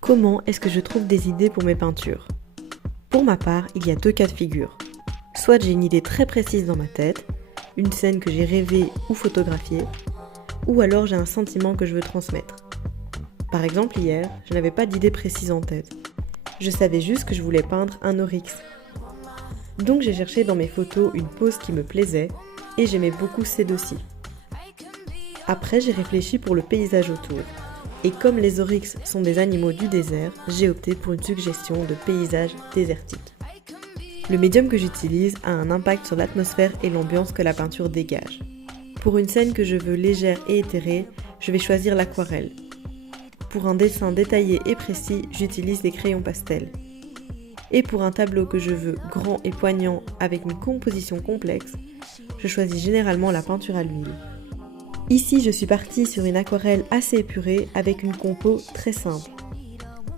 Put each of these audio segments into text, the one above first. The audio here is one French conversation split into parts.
Comment est-ce que je trouve des idées pour mes peintures? Pour ma part, il y a deux cas de figure. Soit j'ai une idée très précise dans ma tête, une scène que j'ai rêvée ou photographiée, ou alors j'ai un sentiment que je veux transmettre. Par exemple, hier, je n'avais pas d'idée précise en tête. Je savais juste que je voulais peindre un oryx. Donc j'ai cherché dans mes photos une pose qui me plaisait et j'aimais beaucoup ces deux-ci. Après, j'ai réfléchi pour le paysage autour. Et comme les oryx sont des animaux du désert, j'ai opté pour une suggestion de paysage désertique. Le médium que j'utilise a un impact sur l'atmosphère et l'ambiance que la peinture dégage. Pour une scène que je veux légère et éthérée, je vais choisir l'aquarelle. Pour un dessin détaillé et précis, j'utilise des crayons pastels. Et pour un tableau que je veux grand et poignant avec une composition complexe, je choisis généralement la peinture à l'huile. Ici, je suis partie sur une aquarelle assez épurée avec une compo très simple.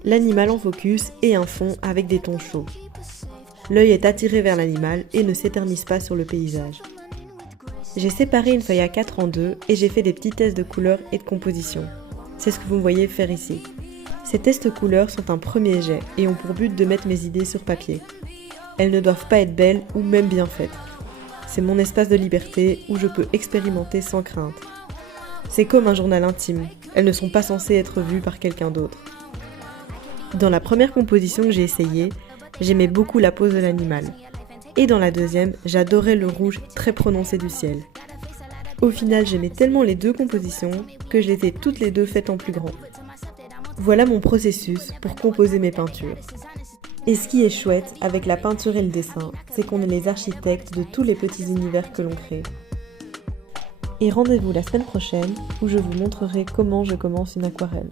L'animal en focus et un fond avec des tons chauds. L'œil est attiré vers l'animal et ne s'éternise pas sur le paysage. J'ai séparé une feuille A4 en deux et j'ai fait des petits tests de couleurs et de composition. C'est ce que vous me voyez faire ici. Ces tests couleurs sont un premier jet et ont pour but de mettre mes idées sur papier. Elles ne doivent pas être belles ou même bien faites. C'est mon espace de liberté où je peux expérimenter sans crainte. C'est comme un journal intime, elles ne sont pas censées être vues par quelqu'un d'autre. Dans la première composition que j'ai essayée, j'aimais beaucoup la pose de l'animal. Et dans la deuxième, j'adorais le rouge très prononcé du ciel. Au final, j'aimais tellement les deux compositions que je les ai toutes les deux faites en plus grand. Voilà mon processus pour composer mes peintures. Et ce qui est chouette avec la peinture et le dessin, c'est qu'on est les architectes de tous les petits univers que l'on crée. Et rendez-vous la semaine prochaine où je vous montrerai comment je commence une aquarelle.